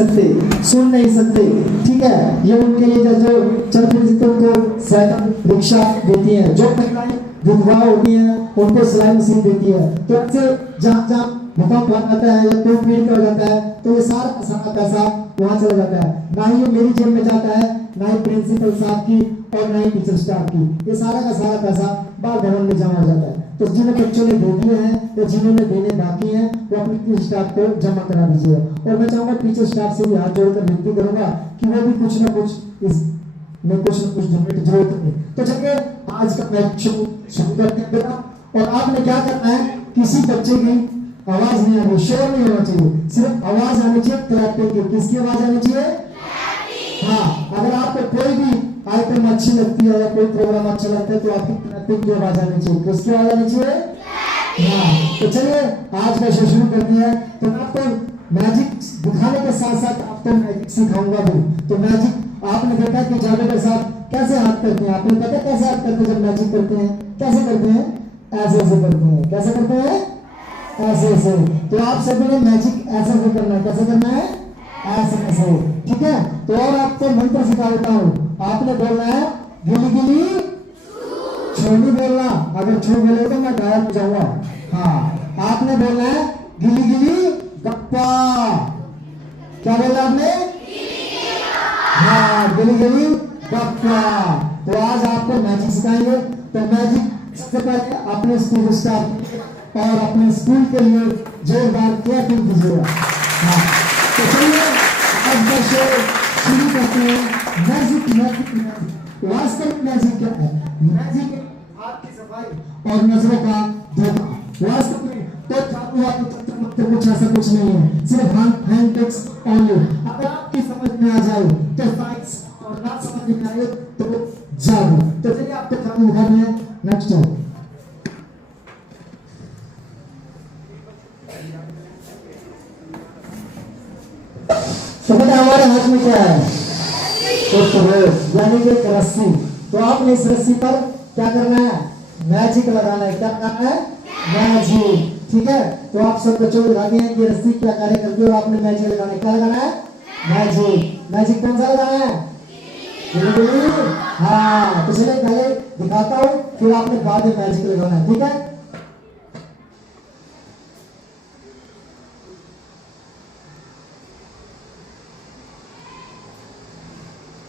सकते, सुन नहीं सकते, ठीक है। ये उनके लिए जो चल फिर को साइकिल रिक्शा देती है, जो महिलाएं विधवा होती हैं उनको सिलाई मशीन देती है। तो ऐसे जहाँ जहाँ भूकंप बन जाता है या कोई पीड़ित हो जाता है तो ये सारा पैसा वहाँ चला जाता है। ना ही ये मेरी जेब में जाता है, ना ही प्रिंसिपल साहब की और ना ही टीचर स्टाफ की, ये सारा का सारा पैसा बाल भवन में जमा हो जाता है। तो जिन बच्चों ने दे दिए हैं या जिन्होंने देने बाकी हैं वो अपने टीचर स्टाफ को जमा करा दीजिए। और मैं चाहूंगा टीचर स्टाफ से भी हाथ जोड़कर विनती करूंगा कि वो भी कुछ ना कुछ इस में कुछ न कुछ देने की जरूरत है। तो चलिए आज का मैच शुरू करते हैं बेटा। और आपने क्या करना है, किसी बच्चे की आवाज नहीं आनी, शोर नहीं होना चाहिए, सिर्फ आवाज आनी चाहिए क्लैपिंग की। किसकी आवाज आनी चाहिए? हाँ, अगर आपको कोई भी आइटम अच्छी लगती है या कोई प्रोग्राम अच्छा लगता है तो आपकी क्लैपिंग की आवाज आनी चाहिए। किसकी आवाज आनी चाहिए? हाँ, तो चलिए आज का शो शुरू करते हैं। तो मैं आपको मैजिक दिखाने के साथ साथ आपको मैजिक सिखाऊंगा भी। तो मैजिक आपने देखा कि जावेद साहब कैसे हाथ करते हैं, आपने पता कैसे हाथ करते हैं? जब मैजिक करते हैं कैसे करते हैं? ऐसे ऐसे करते हैं। कैसे करते हैं? ऐसे ऐसे। तो आप सभी ने मैजिक ऐसे ऐसे करना है। कैसे करना है? ऐसे ऐसे, ठीक है। तो और आपको मंत्र सिखा देता हूँ। आपने बोलना है गिली गिली छू, नहीं बोलना, अगर छू बोले तो मैं गायब हो जाऊंगा। हाँ, आपने बोलना है गिली गिली गप्पा। क्या बोला आपने? हाँ, गिली गिली गप्पा। तो आज आपको मैजिक सिखाएंगे। तो मैजिक सबसे पहले अपने स्कूल स्टाफ और अपने स्कूल के लिए जोरदार क्लैपिंग दीजिएगा। हाँ, तो चलिए आज का शो शुरू करते हैं। मैजिक मैजिक मैजिक, वास्तव में मैजिक क्या है? मैजिक आपकी सफाई और नजरों का धोखा। वास्तव में तो चालू आपको तंत्र कुछ ऐसा कुछ नहीं है, सिर्फ हैंड टेक्स ओनली। अगर आपकी समझ में आ जाए तो साइंस और ना समझ में आए तो जादू। तो चलिए आपको चालू दिखाते हैं। नेक्स्ट है तो बेटा हमारे हाथ में क्या है? यानी कि एक रस्सी। तो आपने इस रस्सी पर क्या करना है? मैजिक लगाना है। क्या करना है? मैजिक, ठीक है। तो आप सब बच्चों को दिखा दिए हैं कि रस्सी क्या कार्य करती है और आपने मैजिक लगाना है। क्या लगाना है? मैजिक। मैजिक कौन सा लगाना है? हाँ, तो चलिए पहले दिखाता हूँ, फिर आपने बाद में मैजिक लगाना है, ठीक है।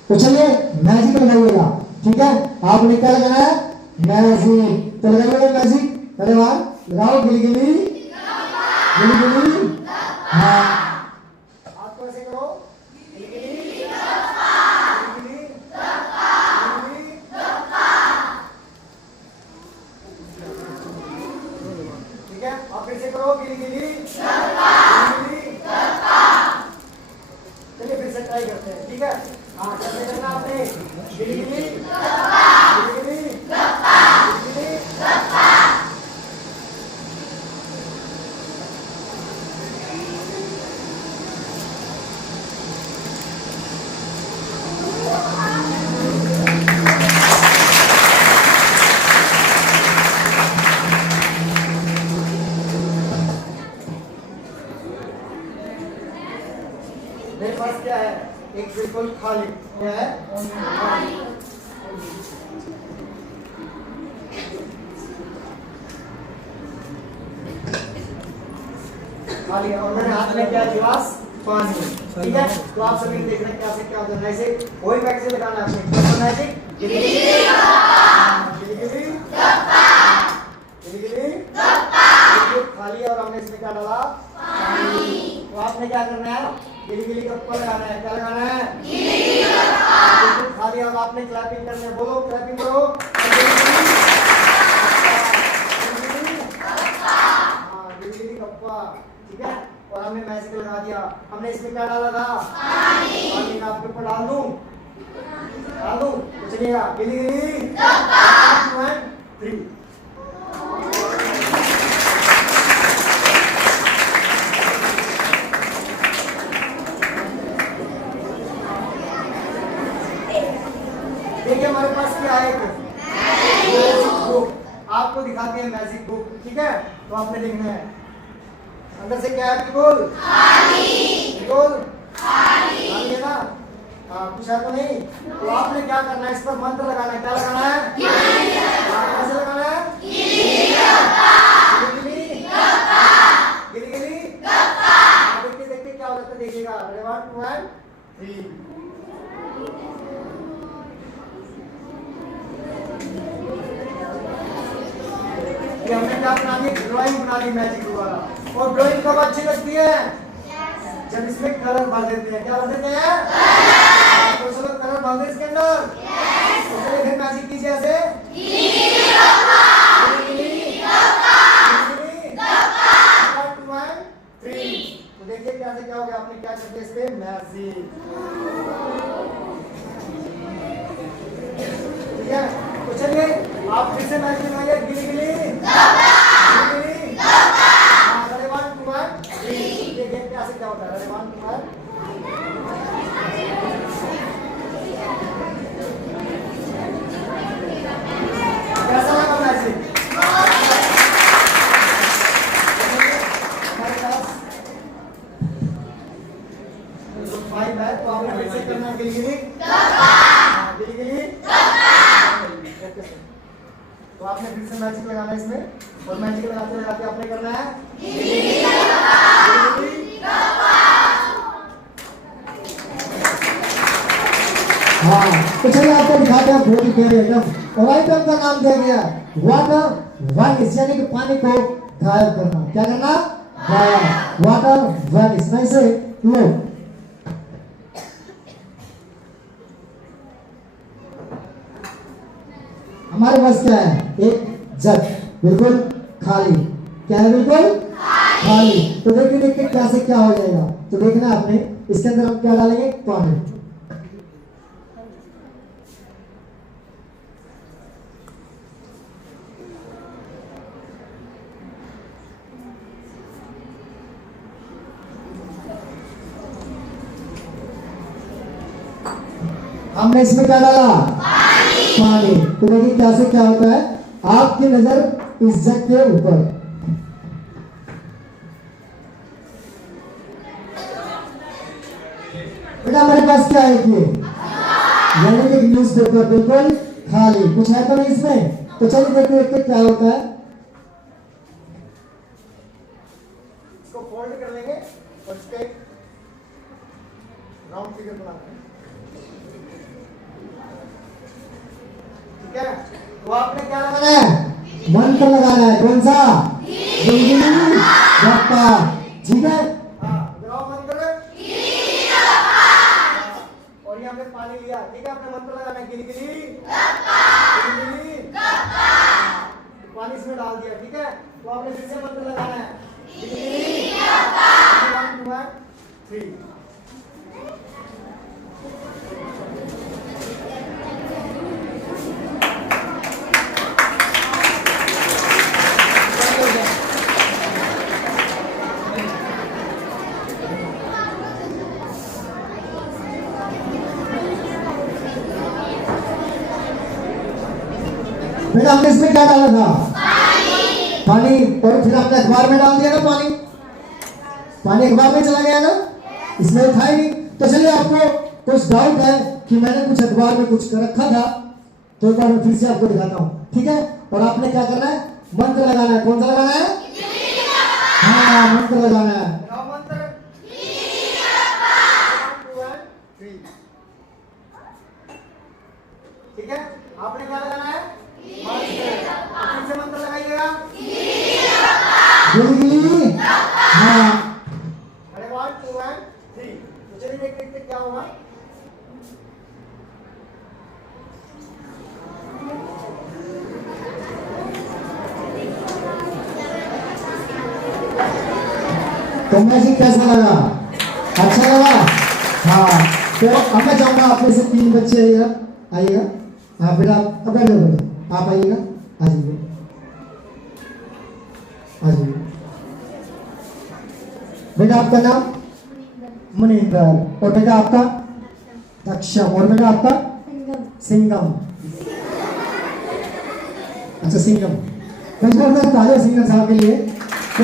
तो चलिए मैजिक लगाइएगा, ठीक है। आपने क्या लगाना है? मैजिक। तो लगाइएगा मैजिक। अरे वाह, लगाओ गिली गिली गिली गिली। हाँ, आपको ऐसे करो गिली गिली गिली गिली। ठीक है, आप फिर से करो गिली गिली गिली। चलिए फिर से ट्राई करते हैं, ठीक है। हाँ, कैसे करना आपने? गिली गिली गिली गिली गिली। मेरे पास क्या है? एक बिल्कुल खाली क्या है? खाली। और मेरे हाथ में क्या? गिलास पानी, ठीक है। तो आप सभी देख रहे हैं क्या से क्या होता है। ऐसे वही मैजिक लगाना है आपने। तो मैजिक गिली गिली गिली गिली गिली गिली खाली। और हमने इसमें क्या डाला? पानी। तो आपने क्या करना है? गिली गिली गप्पा लगाना है। क्या लगाना है? गिली गिली गप्पा। खाली। और आपने क्लैपिंग करनी है। बोलो क्लैपिंग करो। गिली गिली गप्पा, ठीक है। और हमने मैजिक लगा दिया। हमने इसमें क्या डाला था? पानी। पानी मैं आपके ऊपर डाल दूं? डाल दूं? तो चलिएगा गिली गिली गप्पा 1 2 3। देखिए हमारे पास क्या है? Magic book. आपको दिखाते हैं मैजिक बुक, ठीक है। तो आपने लिखना है अंदर से क्या है? बिल्कुल खाली। बिल्कुल खाली। है तो नहीं? तो आपने क्या करना है, इस पर मंत्र लगाना है। क्या लगाना है? कैसे लगाना है? गिली गिली देखिए देखिए क्या हो जाता है, देखिएगा। 1 2 3 हमने क्या बना दी, ड्राइंग बना दी मैजिक द्वारा। और ड्राइंग कब अच्छी लगती है? जब इसमें कलर भर देते हैं। क्या भर देते हैं? तो सब कलर भर दे इसके अंदर। तो चलिए फिर मैजिक कीजिए ऐसे। तो देखिए कैसे क्या हो गया, आपने क्या कर दिया इस पे मैजिक। ठीक है, तो चलिए आप फिर से मैजिक बनाइए। गिली गिली कैसे क्या होता है? 1 2 कैसा लगा मैजिक? है तो आपने फिर से करना है गिली गिली गिली गिली। तो आपने फिर से मैजिक लगाना है इसमें, और मैजिक लगाते लगाते आपने करना है हाँ। तो चलिए आपको दिखाते हैं, बहुत ही प्यारे एकदम। और आइटम का नाम दिया गया वाटर वैनिश, यानी कि पानी को गायब करना। क्या करना? गायब। Water vanish. नहीं से लो, हमारे पास क्या है? एक जग बिल्कुल खाली। क्या है? बिल्कुल खाली। तो देखिए देखिए क्या से क्या हो जाएगा। तो देखना आपने, इसके अंदर हम क्या डालेंगे? पानी। हमने इसमें क्या डाला? पानी। तो देखिए क्या से क्या होता है, आपकी नजर इस जग के ऊपर। बेटा हमारे पास क्या है? ये यानी कि न्यूज पेपर बिल्कुल खाली, कुछ है तो नहीं इसमें। तो चलिए देखते देखते क्या होता है। इसको फोल्ड कर लेंगे और इस पे राउंड फिगर बनाते हैं। ठीक है, तो आपने क्या लगाना है? मंत्र लगाना है। कौन सा? गप्पा। ठीक है, लगाओ मंत्र। और यहाँ पे पानी लिया। ठीक है, आपने मंत्र लगाना है गिली गिली पानी इसमें डाल दिया। ठीक है, तो आपने फिर से मंत्र लगाना है गिली गिली 1 2 3। बेटा हमने इसमें क्या डाला था? पानी। और फिर आपने अखबार में डाल दिया ना पानी। पानी अखबार में चला गया ना, इसमें था ही नहीं। तो चलिए आपको कुछ डाउट है कि मैंने कुछ अखबार में कुछ कर रखा था, तो एक बार मैं फिर से आपको दिखाता हूँ। ठीक है, और आपने क्या करना है? मंत्र लगाना है। कौन सा लगाना है? हाँ, मंत्र लगाना है। ठीक है, आपने क्या लगाना है? फिर से मंत्र लगाइएगा गिली गिली। हाँ, 1 2 3। तो चलिए देखते क्या होगा। तो मैजिक कैसा लगा? अच्छा लगा? हाँ, तो अब मैं चाहूंगा आप में से 3 बच्चे आइएगा। हाँ बेटा, अब बैठो बेटा, आप आइएगा। आ जाइए, आ जाइए। बेटा आपका नाम? मनिंदर। और बेटा आपका? दक्षम। और बेटा आपका? सिंगम। अच्छा सिंगम, मैं ताजा सिंगर साहब के लिए। तो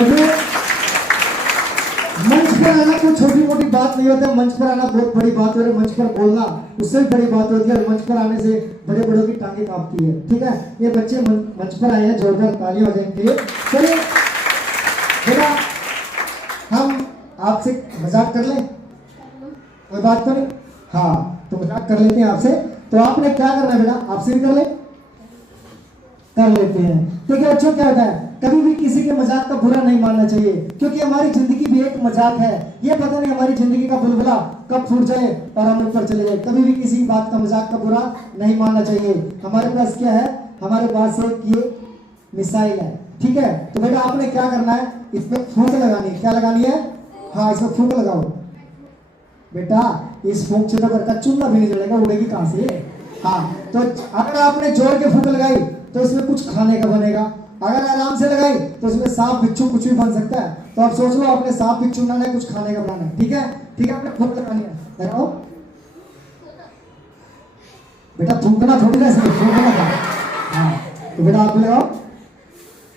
मंच पर आना कोई छोटी मोटी बात नहीं होता, मंच पर आना बहुत बड़ी बात हो रही है। मंच पर बोलना उससे भी बड़ी बात होती है, और मंच पर आने से बड़े बड़ों की टांगे कांपती है। ठीक है, ये बच्चे मंच पर आए हैं, जोरदार तालियां हो जाएंगे। चलिए बेटा, हम आपसे मजाक कर लें, कोई बात तो नहीं? हाँ, तो मजाक कर लेते हैं आपसे। तो आपने क्या करना है बेटा, आपसे भी कर लेते हैं। ठीक है बच्चों, क्या होता है, कभी भी किसी के मजाक का बुरा नहीं मानना चाहिए, क्योंकि हमारी जिंदगी भी एक मजाक है। ये पता नहीं हमारी जिंदगी का बुलबुला कब फूट जाए और हम ऊपर चले जाए। कभी भी किसी बात का मजाक का बुरा नहीं मानना चाहिए। हमारे पास क्या है, हमारे पास एक ये मिसाइल है। ठीक है, तो बेटा आपने क्या करना है, इसमें फूंक लगानी है। क्या लगानी है? हाँ, इसमें फूंक लगाओ बेटा। इस फूंक से तो घर का चूल्हा भी नहीं जलेगा, उड़ेगी कहां से? हाँ, तो अगर आपने जोर के फूंक लगाई तो इसमें कुछ खाने का बनेगा। अगर आराम से लगाई तो इसमें सांप बिच्छू कुछ भी बन सकता है। तो आप सोच लो, आपने सांप बिच्छू बनाना है, कुछ खाने का बनाना है। ठीक है, ठीक है, आपने फूंक लगानी है। लगाओ बेटा, थूकना थोड़ी ना, इसमें फूंकना था। हाँ, तो बेटा आप लगाओ,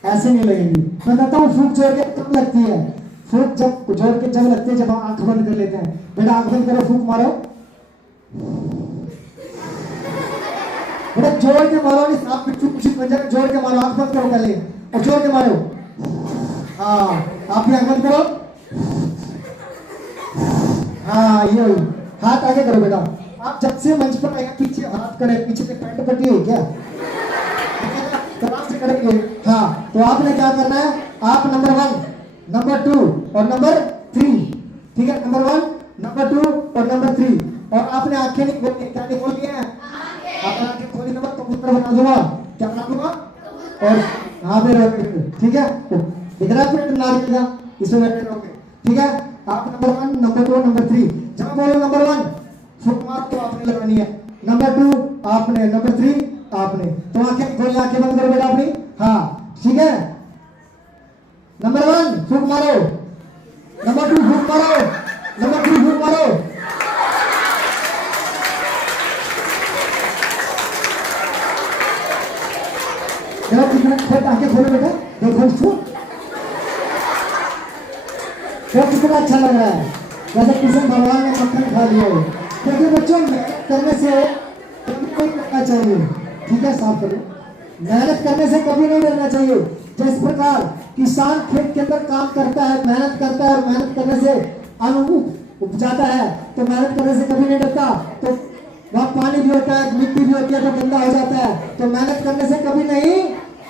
ऐसे नहीं लगेंगी। मैं कहता हूँ फूंक जोड़ के कब लगती है, फूंक जब जोड़ के जब लगती है, जब हम आंख बंद कर लेते हैं। बेटा आंख बंद करो, फूंक मारो बेटा, जोड़ के मारो, नहीं सांप बिच्छू कुछ बन जाएगा। जोड़ के मारो, आंख बंद करो पहले और जोड़ के मारो। हाँ, आप भी आंख बंद करो। हाँ, ये हाथ आगे करो बेटा। आप जब से मंच पर आएगा, पीछे हाथ करे, पीछे से पैंट पट्टी हुई क्या, आराम से करेंगे। हाँ, तो आपने क्या करना है, आप नंबर 1, नंबर 2 और नंबर 3। ठीक है, नंबर 1, नंबर 2 और नंबर 3। और आपने आंखें नहीं खोली, क्या नहीं खोली है? आपने आंखें खोली नंबर कबूतर बना दूंगा। क्या बना दूंगा? और हाँ पे रहोगे। ठीक है, इतना पेट ना रहेगा, इसमें बैठे रहोगे। ठीक है, आप नंबर 1, नंबर 2, नंबर 3। जब बोलो नंबर 1 फुट मार तो आपने लगानी है, नंबर 2 आपने, नंबर 3 आपने। तो आंखें खोली, आंखें बंद करो बेटा अपनी। हाँ, ठीक है, नंबर 1 फूंक मारो, नंबर 2 फूंक मारो, नंबर 3 फूंक मारो। आंखें खोलो बेटा, देखो इसको, कितना अच्छा लग रहा है, जैसे कृष्ण भगवान ने मक्खन खा लिया हो। क्योंकि बच्चों, मेहनत करने से कभी नहीं डरना चाहिए। ठीक है, साफ करो, मेहनत करने से कभी नहीं डरना चाहिए। जिस प्रकार किसान खेत के अंदर काम करता है, मेहनत करता है, और मेहनत करने से अन्न उपजाता है, तो मेहनत करने से कभी नहीं डरता। तो वहाँ पानी भी होता है, मिट्टी भी होती है, तो गंदा हो जाता है। तो मेहनत करने से कभी नहीं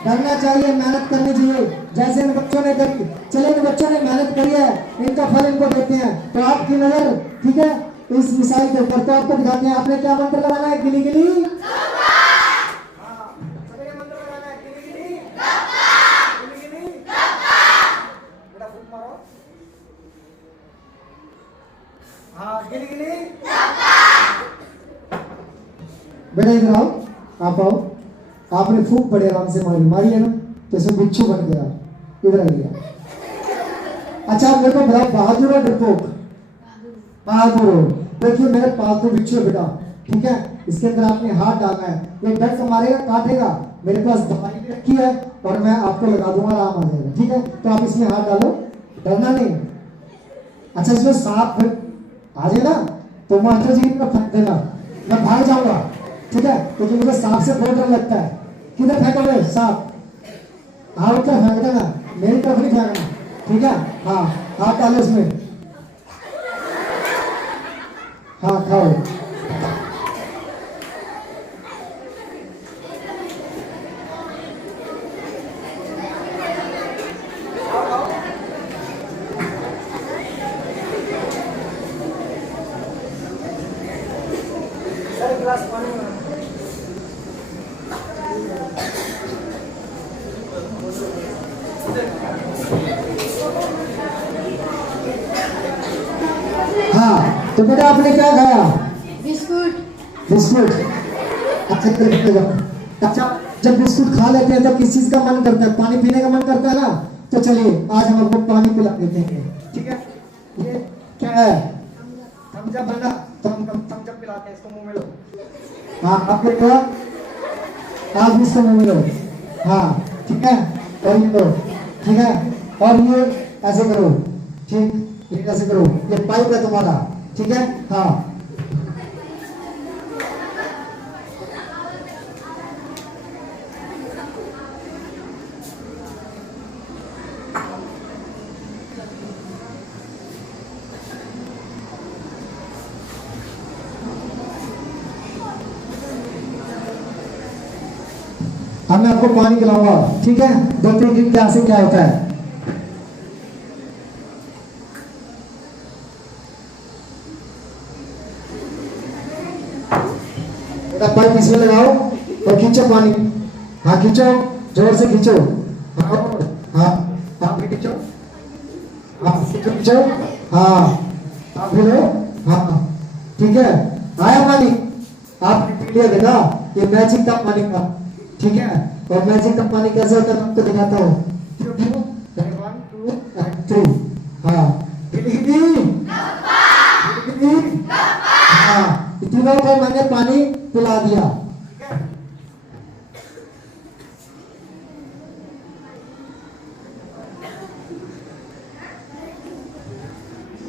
डरना चाहिए, मेहनत करनी चाहिए, जैसे इन बच्चों ने करी। चले, इन बच्चों ने मेहनत करी है, इनका फल इनको देते हैं। तो आपकी नजर, ठीक है, इस मिसाइल के ऊपर, तो आपको दिखाते हैं। आपने क्या मंत्र लगाना है? गिली गिली बेटा, इधर आओ, आप आओ। आपने फूंक बड़े आराम से मारी है ना, तो इसमें बिच्छू बन गया, इधर आ गया। अच्छा, आप मेरे को बताओ, बहादुर और डरपोक? बहादुर हो। देखिए, मेरे पास तो बिच्छू है बेटा। ठीक है, इसके अंदर आपने हाथ डालना है, ये डर से मारेगा, काटेगा। मेरे पास दवाई भी रखी है, और मैं आपको लगा दूंगा, आराम आ जाएगा। ठीक है, तो आप इसमें हाथ डालो, डरना नहीं। अच्छा, इसमें सांप आ जाए ना, तो मास्टर जी की तरफ फेंक देना, मैं भाग जाऊंगा। ठीक है, क्योंकि मुझे सांप से बहुत डर लगता है। किधर फेंकोगे सांप? हाँ, उधर फेंक देना, मेरी तरफ नहीं फेंकना। ठीक है, हाँ, हाथ डालो इसमें। हाँ, खाओ। हाँ, तो बेटा आपने क्या खाया? बिस्कुट। बिस्कुट। अच्छा, जब बिस्कुट खा लेते हैं तो किस चीज का मन करता है? पानी पीने का मन करता है ना। तो चलिए, आज हम आपको पानी पिला देते हैं। ठीक है, ये क्या है? थम्स अप बना, तो हम थम्स अप पिलाते हैं। इसको मुंह में लो। हाँ, आपके क्या? आप भी इसको मुंह में लो। हाँ, ठीक है, और ये लो। ठीक है, और ये ऐसे करो। ठीक, ये कैसे करो, ये पाइप है तुम्हारा, ठीक है। हाँ अब मैं आपको पानी पिलाऊंगा, ठीक है। देखते हैं कि क्या से क्या होता है। बेटा पाइप इसमें लगाओ और खींचो पानी। हाँ खींचो, जोर से खींचो। हाँ हाँ हाँ खींचो, हाँ खींचो खींचो, हाँ हाँ फिर हाँ ठीक है। आया पानी, आपने पी लिया बेटा। ये मैजिक का पानी का, ठीक है। और मैजिक का पानी कैसे होता है आपको दिखाता हूँ। 1 2 3 हाँ हाँ इतना को मैंने पानी पिला दिया।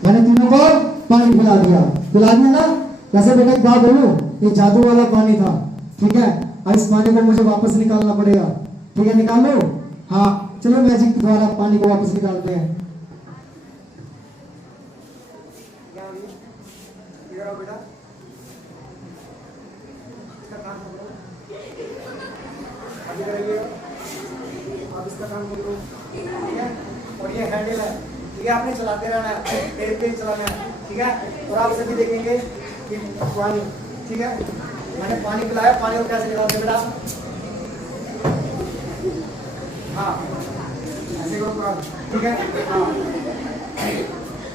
मैंने तीनों को पानी पिला दिया ना। वैसे बेटा एक बात बोलूं, ये जादू वाला पानी था, ठीक है। और इस पानी को मुझे वापस निकालना पड़ेगा, ठीक है। निकाल लो। हाँ चलो मैजिक द्वारा पानी को वापस निकालते हैं। आप इसका काम करो, ठीक है। और ये हैंडल है, ठीक है, आपने चलाते रहना है, तेज चलाना है, ठीक है। और आप सभी देखेंगे कि पानी, ठीक है, मैंने पानी पिलाया। पानी को कैसे निकालते बेटा? हाँ ऐसे करो, ठीक है। हाँ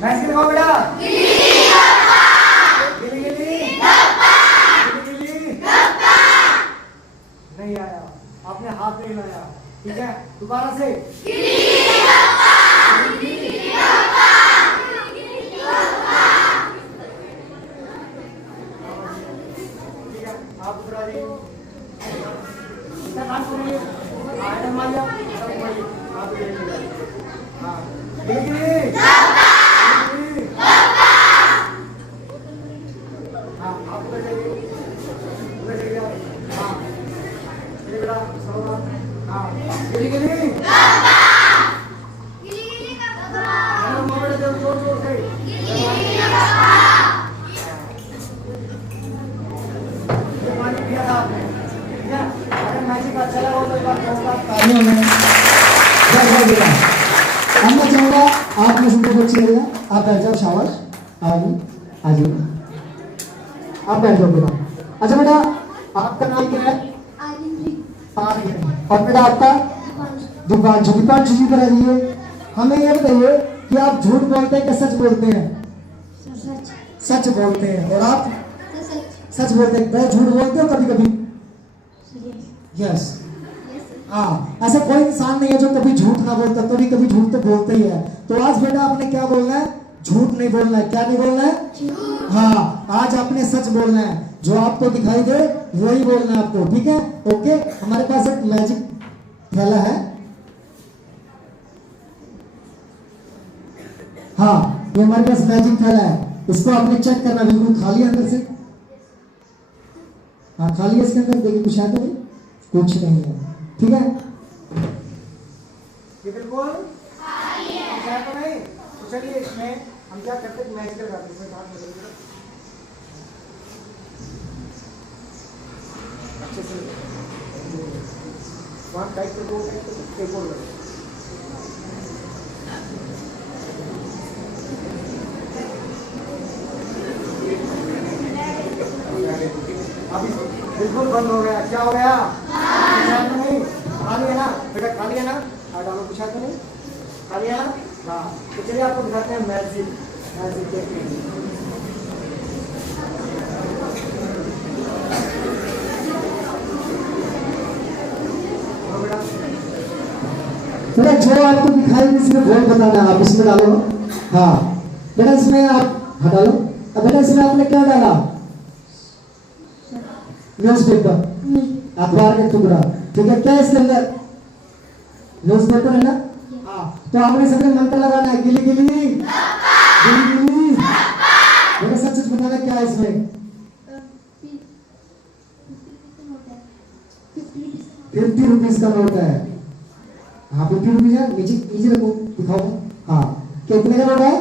भैंस की लगाओ बेटा। गिली गिली नहीं आया, आपने हाथ नहीं लाया, ठीक है। दोबारा से आप अब मैं चाहूंगा आप में से जो बच्चे हैं आप बैठ जाओ। शाबाश, आगे आ जाओ, आप बैठ जाओ बेटा। अच्छा बेटा आपका नाम क्या है? और बेटा आपका? दीपांशु। दीपांशु जी पर आइए। हमें ये बताइए कि आप झूठ बोलते हैं कि सच बोलते हैं? सच बोलते हैं। और आप? सच बोलते हैं। झूठ बोलते हो कभी कभी? यस। हाँ ऐसा कोई इंसान नहीं है जो कभी झूठ ना बोलता, कभी कभी झूठ तो बोलते ही है। तो आज बेटा आपने क्या बोलना है? झूठ नहीं बोलना है। क्या नहीं बोलना है? हाँ आज आपने सच बोलना है। जो आपको दिखाई दे वही बोलना है आपको, ठीक है। ओके हमारे पास एक मैजिक थैला है। हाँ ये हमारे पास मैजिक थैला है, इसको आपने चेक करना, बिल्कुल खाली है अंदर से। हाँ खाली है, इसके अंदर देखिए कुछ है तो नहीं? कुछ नहीं है, ठीक है। ये बिल्कुल खाली है तो नहीं। तो चलिए इसमें हम क्या करते हैं, मैजिकल करते हैं। इसमें काम करेंगे अच्छे से वहाँ टाइप पे दो एक और लगे। अभी बिल्कुल बंद हो गया। क्या हो गया? नहीं खाली है ना बेटा? खाली है ना? हाँ डालो, पूछा तो नहीं? खाली है ना? हाँ तो चलिए आपको दिखाते हैं मैजिक। मैजिक देखते हैं। बेटा जो आपको दिखाई इसमें बोल बताना, आप इसमें डालो। हाँ बेटा इसमें आप हटा लो। अब बेटा इसमें आपने क्या डाला? न्यूज़पेपर, अखबार का टुकड़ा, ठीक है। क्या इसके अंदर? न्यूज़पेपर है ना? हाँ तो आपने सबने मंत्र लगाना है, गिली गिली गिली गिली बेटा सच सच बताना क्या है इसमें 50 रुपीज का नोट है। हाँ 50 रुपीज है, नीचे नीचे रखो दिखाओ। हाँ कितने का नोट है?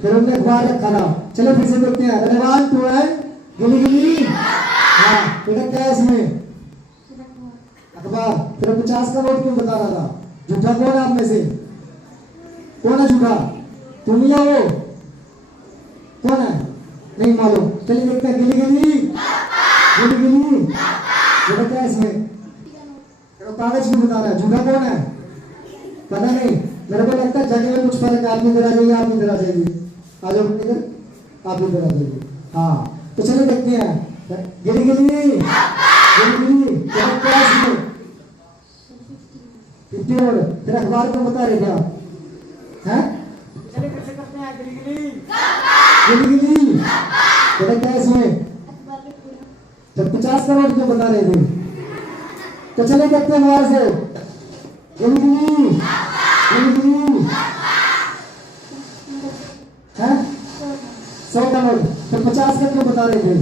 फिर हमने अखबार रखा था। चलो फिर से देखते हैं, अरे 1 2 है गिली गिली। हाँ बेटा क्या है इसमें? अखबार। फिर 50 का नोट क्यों बता रहा था? झूठा कौन है आप में से? कौन है झूठा? तुम ही हो वो? कौन है? नहीं मालूम। चलिए देखते हैं, गिली गिली गिली गिली बेटा क्या है इसमें? कागज क्यों बता रहा है? झूठा कौन है? पता नहीं, मेरे को लगता है जगह में कुछ फर्क है। आप इधर आ जाइए, आप इधर आ जाइए, आ जाओ इधर, आप इधर आ जाइए। हाँ तो चलिए देखते हैं, गिली गिली गिली गिली बेटा क्या है इसमें? 50 और फिर अखबार को बता रहे थे आप हैं? चलिए कैसे करते हैं गिली गिली गिली गिली बेटा क्या है इसमें? जब 50 का नोट क्यों बता रहे थे? तो चलिए देखते हैं बाहर से, गिली गिली गिली गिली हैं? 100 का नोट। फिर 50 का क्यों बता रहे थे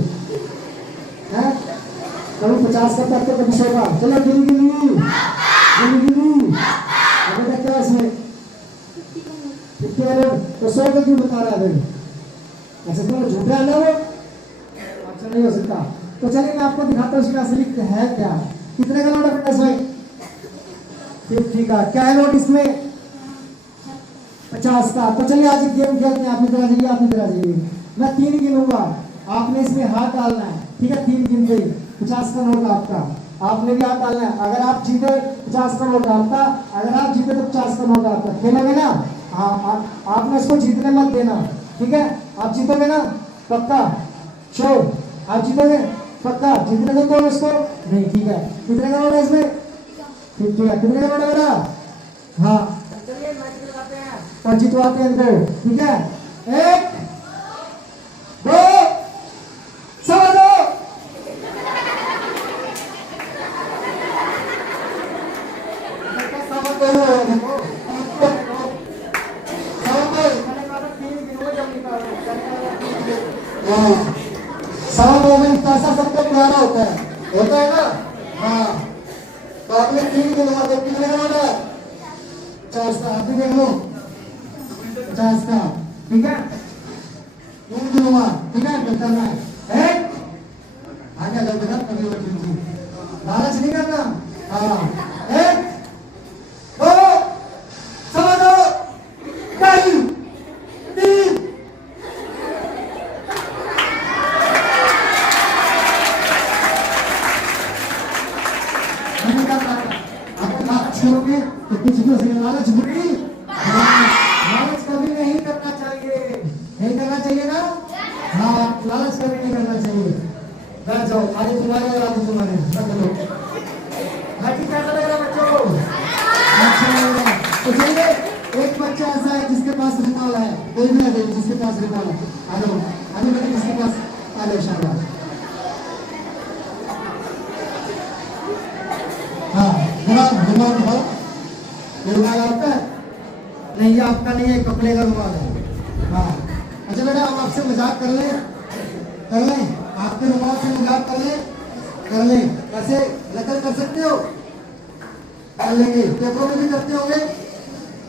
हैं? कभी 50 का तक तो कभी 100 का। चलो गिली गिली गिली गिली बेटा क्या है इसमें? 50 का नोट। तो 100 का क्यों बता रहा है फिर? ऐसे तो झूठा है ना वो? अच्छा नहीं हो सकता। तो चलिए मैं आपको दिखाता हूँ इसमें असली है क्या। कितने का नोट है बेटा इसमें? 50 का। क्या है नोट इसमें? 50 का। तो चलिए आज एक गेम खेलते हैं। आप इधर आ जाइए, आप इधर आ जाइए। मैं 3 गिनूंगा, आपने इसमें हाथ डालना है, ठीक है? 3 गिनते ही 50 का नोट आपका, आपने भी हाथ डालना है। अगर आप जीते 50 का नोट आपका, अगर आप जीते तो 50 का नोट आपका। खेलोगे ना? हाँ आपने इसको जीतने मत देना, ठीक है? आप जीतोगे ना? पक्का? श्योर? आप जीतोगे पक्का? जीतने को कौन उसको नहीं, ठीक है? कितने का नोट है इसमें? 50 का। कितने का नोट है बेटा? हाँ चलिए मैच लगाते हैं और जितवाते हैं इनको, ठीक है? 1 2 सवा 2 सवा 2 मैंने कहा था 3 गिनूंगा जब निकालो। हाँ सवा 2 में पैसा सबको प्यारा होता है ना? हाँ तो आपने 3 गिनवा दो। कितने का नोट है? 50 का। आप भी देख लो 50 का, ठीक है? 3 गिनवा, ठीक है? तो करना है 1 आगे जाओ बेटा, कभी लालच नहीं करना। हाँ 1 2 सवा 2 3 छोड़ोगे तो कुछ भी हो। लालच बुरी, लालच कभी नहीं करना चाहिए, नहीं करना चाहिए ना? हाँ लालच कभी नहीं करना चाहिए। बैठ जाओ, आगे तुम्हारे और आगे तुम्हारे बैठ लो। बाकी कैसा लग रहा है बच्चों को? अच्छा लग रहा है। तो चलिए एक बच्चा ऐसा है जिसके पास रिकॉल है, कोई भी आ जाए जिसके पास रिकॉल है। आ जाओ आगे बेटे, जिसके पास आ जाओ शाबाश। हाँ रुमाल रुमाल दिखाओ। ये रुमाल आपका है? नहीं ये आपका नहीं है, कपड़े का रुमाल है। हाँ अच्छा बेटा हम आपसे मजाक कर लें, कर लें? आपके रुमाल से मजाक कर लें, कर लें? कैसे नकल कर सकते हो? कर लेंगे। पेपरों में भी करते होंगे?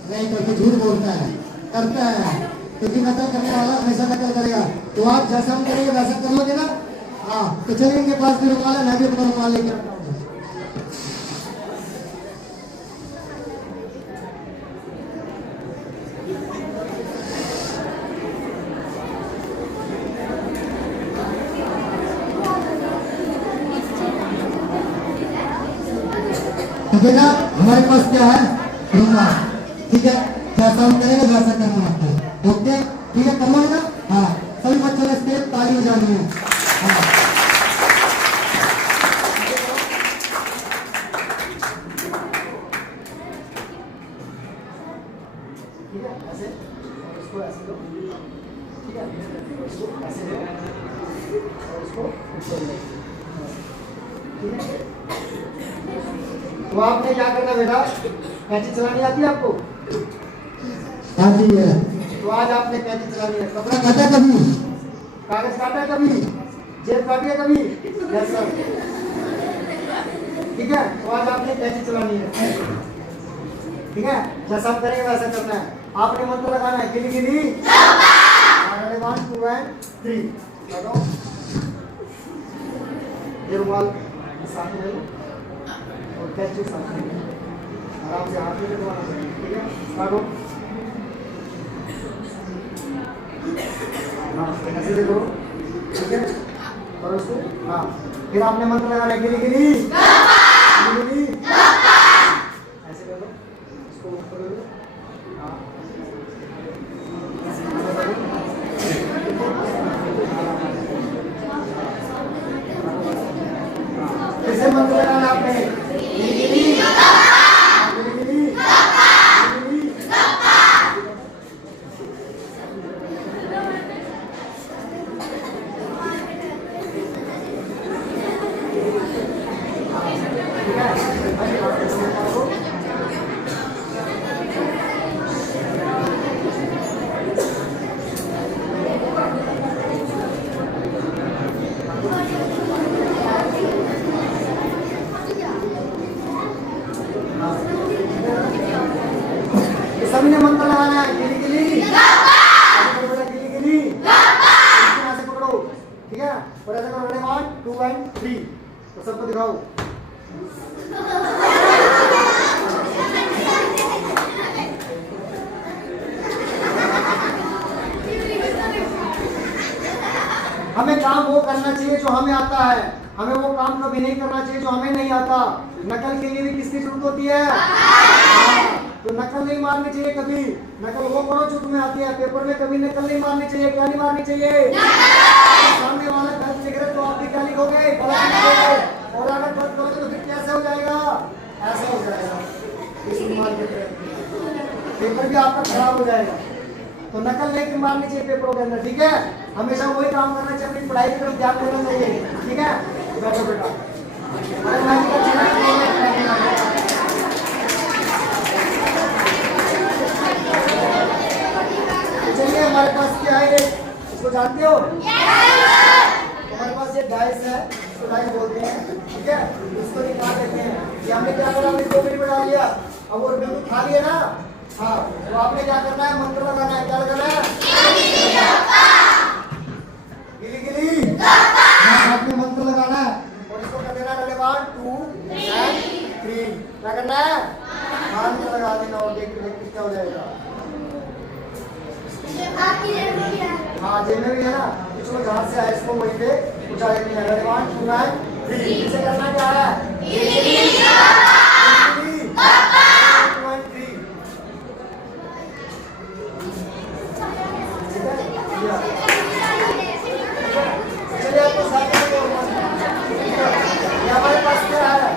नहीं करते, झूठ बोलता है, करता है, क्योंकि नकल करने वाला हमेशा नकल करेगा। तो आप जैसा हम करेंगे वैसा कर लोगे ना? हाँ तो चलिए इनके पास भी रुमाल है, मैं भी अपना रुमाल लेकर आता हूँ। ठीक है ना? हमारे पास क्या है? रुमाल, ठीक है? जैसा हम करेंगे वैसा करना आपको, ओके? ठीक है, कर लो ना? हाँ सभी बच्चों ने स्टेप ताली बजानी है। हाँ ठीक है? ऐसे और इसको ऐसे लो, ठीक है? इसको ऐसे लो और इसको ऊपर लो, ठीक है? तो आपने क्या करना बेटा? कैंची चलानी आती है आपको? आती है। तो आज आपने कैंची चलानी है। कपड़ा काटा कभी, कागज काटा कभी, जेब काटी है कभी, यस सर, ठीक है। तो आज आपने कैंची चलानी है, ठीक है। जैसा आप करेंगे वैसा करना है। आपने मंत्र लगाना है, गिली गिली 1 2 3 लगाओ। ये रुमाल साथ में और कैंची साथ में आराम से हाथ में दबाना चाहिए, ठीक है। स्टार्ट हो, हाँ ऐसे देखो, ठीक है। और उसको हाँ, फिर आपने मंत्र लगाना है, गिली गिली गिली गिली, ऐसे कर दो, इसको ऊपर कर दो, हाँ ऐसे मंत्र लगाना आपने, गिली गिली गिली गिली गिली। सभी ने मंत्र लगाना है, गिली गिली बेटा, गिली गिली ऐसे पकड़ो, ठीक है। और ऐसे करो, 1 2 3, तो सबको दिखाओ। हमें काम वो करना चाहिए जो हमें आता है, हमें वो काम कभी नहीं करना चाहिए जो हमें नहीं आता। नकल के लिए भी किसकी जरूरत होती है? तो नकल नहीं मारनी चाहिए कभी, नकल वो करो जो तुम्हें आती है। पेपर में कभी नकल नहीं मारनी चाहिए। क्या नहीं मारनी चाहिए? सामने वाला गलत लिख रहे तो आप भी क्या लिखोगे? गलत लिखोगे। और अगर गलत करोगे तो फिर कैसे हो जाएगा? ऐसा हो जाएगा, पेपर भी आपका खराब हो जाएगा। तो नकल नहीं मारनी चाहिए पेपरों के अंदर, ठीक है। हमेशा वही काम करना चाहिए, अपनी पढ़ाई की तरफ ध्यान देना चाहिए, ठीक है। बैठो बेटा, चलिए हमारे पास क्या है, इसको जानते हो? हमारे पास ये डाइस है, इसको डाइस बोलते हैं, ठीक है। इसको निकाल देते हैं। ये हमने क्या करा, हमने 2 मिनट में डाल दिया। अब वो बिल्कुल खाली है ना, हाँ, तो आपने क्या करना है, मंत्र लगाना है। क्या लगाना है? गिली गिली, आपने मंत्र लगाना है और इसको कर देना 1 2 3। क्या करना है? मंत्र लगा देना और देख क्या हो जाएगा। हाँ जेब में भी है ना, इसको जहाँ से आए इसको वहीं पे उठा देनी है। 1 2 3, इसे करना क्या है? हमारे पास क्या है,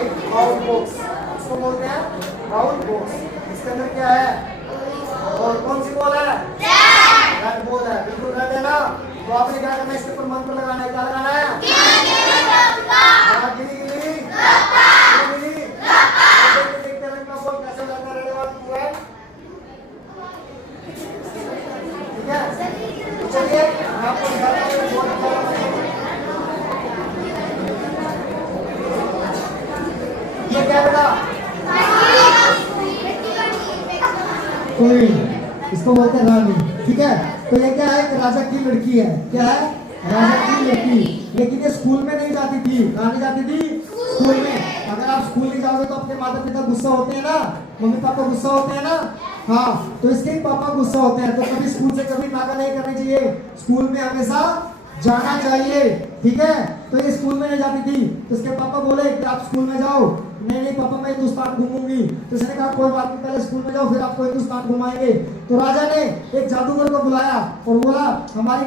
एक बाउल बॉक्स, इसको बोलते हैं बाउल बॉक्स। इसके अंदर क्या है, और कौन सी बॉल है? रेड बॉल है, बिल्कुल रेड है ना। तो आपने क्या करना है, इसके ऊपर मंत्र लगाना है। क्या लगाना है? गिली गिली गिली गिली। देखते हैं रंग का बॉल कैसे लगाना है। ठीक है, चलिए आपको दिखाता हूँ बॉल लगाना। ये क्या बेटा? क्वीन, इसको बोलते हैं रानी, ठीक है। तो ये क्या है, एक राजा की लड़की है। क्या है? राजा की लड़की। लेकिन ये स्कूल में नहीं जाती थी। कहाँ नहीं जाती थी? स्कूल में। अगर आप स्कूल नहीं जाओगे तो अपने माता पिता गुस्सा होते हैं ना, मम्मी पापा गुस्सा होते हैं ना, हाँ, तो इसके पापा गुस्सा होते हैं। तो कभी स्कूल से कभी नागा नहीं करनी चाहिए, स्कूल में हमेशा जाना चाहिए, ठीक है। तो ये स्कूल में नहीं जाती थी, तो इसके पापा बोले कि आप स्कूल में जाओ। नहीं नहीं पापा, मैं हिंदुस्तान घूमूंगी। तो इसने कहा कोई बात नहीं, पहले स्कूल में जाओ फिर आपको हिंदुस्तान घुमाएंगे। तो राजा ने एक जादूगर को बुलाया और बोला हमारी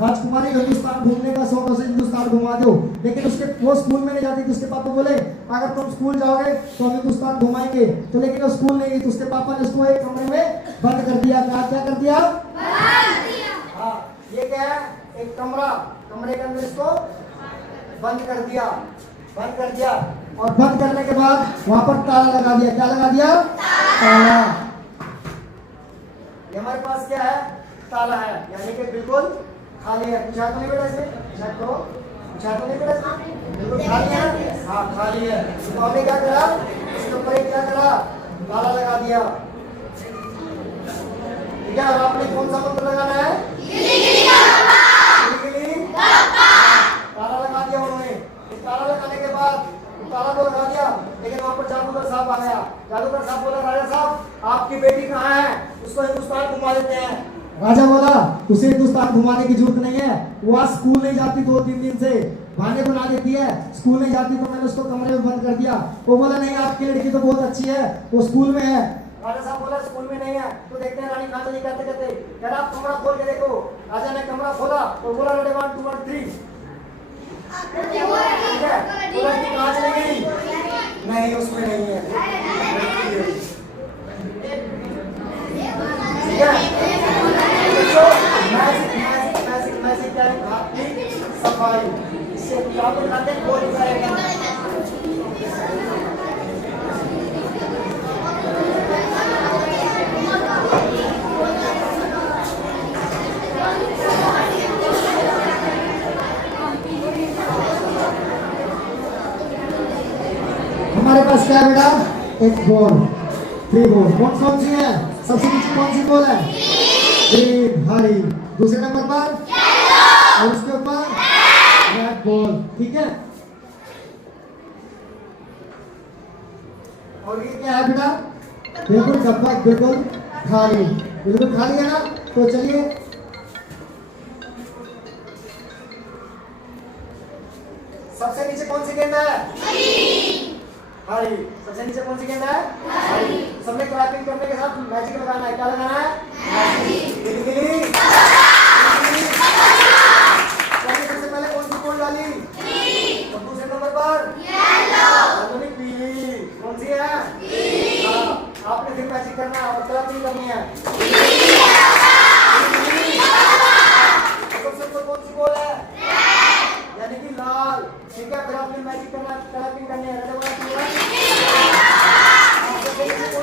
राजकुमारी हिंदुस्तान घूमने का शौक है, हिंदुस्तान घुमा दो। लेकिन उसके वो स्कूल में नहीं जाती थी। उसके पापा बोले अगर तुम स्कूल जाओगे तो हम हिंदुस्तान घुमाएंगे। तो लेकिन वो स्कूल नहीं गई, तो उसके पापा ने उसको एक कमरे में बंद कर दिया। क्या कर दिया? हाँ, ये क्या है, एक कमरा, कमरे के अंदर इसको बंद कर दिया, बंद कर दिया। और बंद करने के बाद वहां पर ताला लगा दिया। क्या लगा दिया? ताला। हमारे पास क्या है, ताला है, यानी कि बिल्कुल खाली है। पूछा तो नहीं बेटा इसमें, चेक करो, पूछा तो नहीं बेटा इसमें, बिल्कुल खाली है। हाँ खाली है। तो हमने क्या करा, इसके ऊपर एक क्या करा, ताला लगा दिया। ठीक है, अब आपने कौन सा मंत्र लगाना है, ताला लगा दिया उन्होंने। ताला लगाने के बाद ताला तो लगा दिया, लेकिन वहां पर जादूगर साहब आ गया। जादूगर साहब बोला, राजा साहब आपकी बेटी कहाँ है, उसको हिंदुस्तान घुमा देते हैं। राजा बोला, उसे हिंदुस्तान घुमाने की जरूरत नहीं है, वो आज स्कूल नहीं जाती 2-3 दिन से, बहाने बना देती है, स्कूल नहीं जाती, तो मैंने उसको कमरे में बंद कर दिया। वो बोला नहीं, आपकी लड़की तो बहुत अच्छी है, वो स्कूल में है। राजा साहब बोला स्कूल में नहीं है, तो देखते हैं रानी खान जी कहते कहते, कह रहा आप कमरा खोल के देखो। राजा ने कमरा खोला और बोला रेडी 1 2 1 3। ठीक है, बोला कि कहाँ चली गई, नहीं उसमें नहीं है। ठीक है, तो मैजिक क्या है, हाथ की सफाई, इससे क्या बताते हैं, कोई करेगा। हमारे पास क्या है बेटा, एक बॉल, 3 बॉल। कौन सी है, सबसे नीचे कौन सी बॉल है, ग्रीन हरी। दूसरे नंबर पर और उसके ऊपर रेड बॉल। ठीक है, और ये क्या है बेटा, बिल्कुल डब्बा बिल्कुल खाली, बिल्कुल खाली है ना। तो चलिए सबसे नीचे कौन सी गेंद है, हरी। सबसे नीचे कौन सी गेंद है, हरी। सबने क्लैपिंग करने के साथ मैजिक लगाना है, क्या लगाना है, मैजिक। सबसे पहले कौन सी बॉल डाली, दूसरे नंबर पर येलो, पीली। कौन सी है, आपने फिर मैजिक करना है और क्लैपिंग करनी है। सबसे ऊपर कौन सी बॉल है, यानी कि लाल। ठीक है, फिर आपने मैजिक करना, क्लैपिंग करनी है। कौन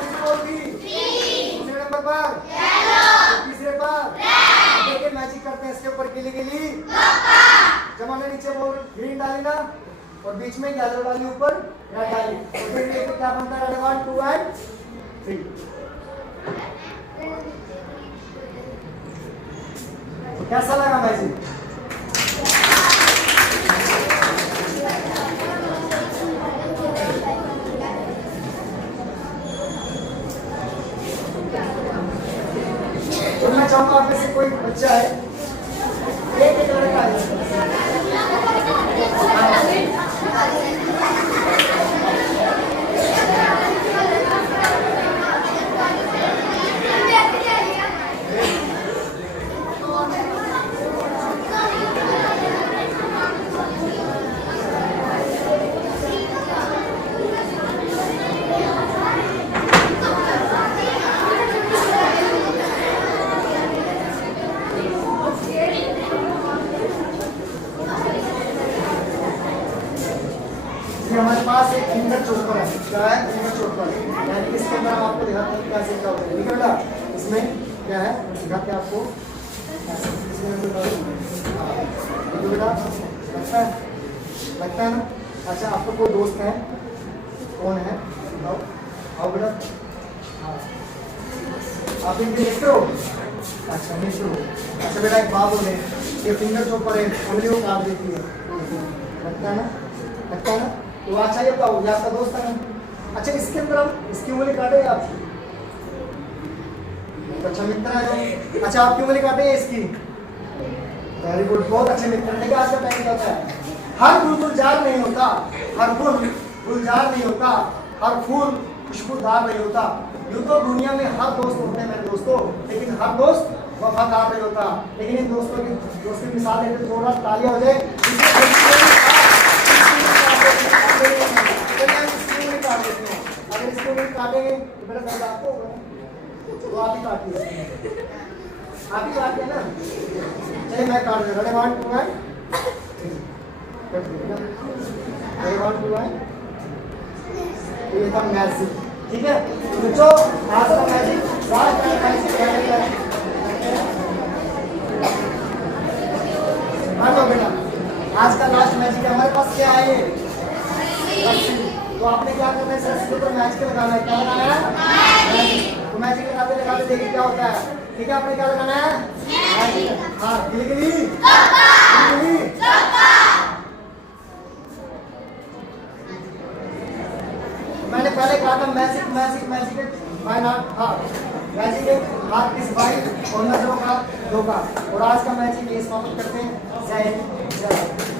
सी बॉल थी, दूसरे नंबर पर तीसरे पर। देखिए मैजिक करते हैं, इसके ऊपर गिली गिली। जब हमने नीचे बॉल ग्रीन डाली ना और बीच में येलो डाली, ऊपर रेड डाली, तो फिर ये क्या बनता है, 1 2 एंड 3। कैसा लगा मैजिक, तो मैं चाहूंगा आप में से कोई बच्चा है, एक लड़का है, हमारे पास एक फिंगर चोकर है। क्या है, फिंगर चोकर, यानी कि इसके अंदर हम आपको दिखाते हैं कैसे क्या होता है। ठीक है बेटा, इसमें क्या है दिखाते हैं आपको। बेटा लगता है ना। अच्छा, आपका कोई दोस्त है, कौन है, आओ बेटा। आप इनके देखते हो, अच्छा मित्र हो। अच्छा बेटा, एक बात बोले, ये फिंगर चोकर है, उंगली को काट देती है, लगता है ना, लगता है ना। तो अच्छा ये बताओ, ये आपका दोस्त है ना। अच्छा, इसके अंदर हम इसकी उंगली काटे आप, अच्छा मित्र है जो। अच्छा, आपकी उंगली काटे इसकी, वेरी गुड, बहुत अच्छे मित्र। देखिए आज का टाइम क्या होता है, हर फूल गुलजार नहीं होता, हर फूल गुलजार नहीं होता, हर फूल खुशबूदार नहीं होता। यूं तो दुनिया में हर दोस्त होते हैं मेरे दोस्तों, लेकिन हर दोस्त वफादार नहीं होता। लेकिन इन दोस्तों की मिसाल लेते थोड़ा तालियां हो जाए। अगर इसको नहीं काटेंगे तो मेरा दर्द आपको होगा, तो आप ही काटिए, आप ही काटिए ना। चलिए मैं काट दे रहा, 1 2 1 ये था मैजिक। ठीक है बच्चों, आज का मैजिक आज का लास्ट मैच है हमारे पास। क्या है ये? रस्सी। तो आपने क्या करना है? इस रस्सी के ऊपर मैच के लगाना है। क्या लगाना है? तो मैजिक लगाते लगाते देखिए क्या होता है। ठीक है, आपने क्या लगाना है? हाँ, गिली गिली मैंने पहले कहा था magic magic magic by not half. Magic हाथ किस बाई और नजरों का धोखा। और आज का मैजिक ये समाप्त करते हैं। जय हिंद, जय भारत।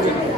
Okay.